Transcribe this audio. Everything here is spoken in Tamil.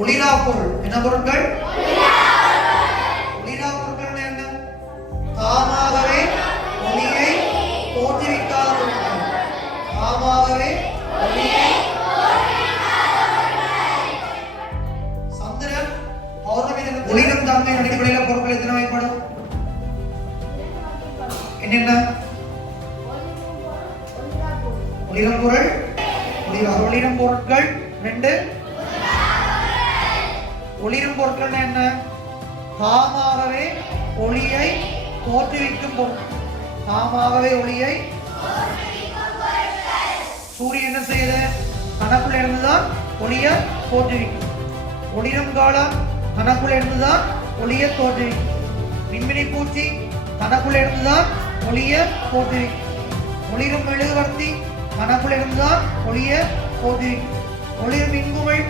ஒளிரா பொருள் என்ன பொருட்கள்? ஒளிரா பொருட்கள் என்ன? தாமாகவே ஒளியை தோற்றுவிக்காத பொருட்கள். தாமாகவே ஒளியை சந்திரன் பௌர்ணமி ஒளிரும் தன்மை அடிப்படையில் பொருட்கள் எத்தனை வகைப்படும்? என்னென்ன? ஒளிரும் பொருள், ஒளிரும் பொருட்கள் 2. ஒளிரும் பொருட்கள் என்ன? தாமாகவே ஒளியை தோற்றுவிக்கும் பொருள். தாமாகவே ஒளியை சூரியன் என்ன செய்யுது? தனக்குள்ள இருந்துதான் ஒளியை தோற்றுவிக்கும். ஒளிரும் காலம் தனக்குள்ள இருந்துதான் ஒளியை தோற்றுவிக்கும். மின்மினி பூச்சி தனக்குள்ள இருந்துதான் ஒளியை தோற்றுவிக்கும். ஒளிரும் மெழுகுவர்த்தி தனக்குள்ள இருந்துதான் ஒளியை தோற்றுவிக்கும். ஒளிரும் மின்குமிழ்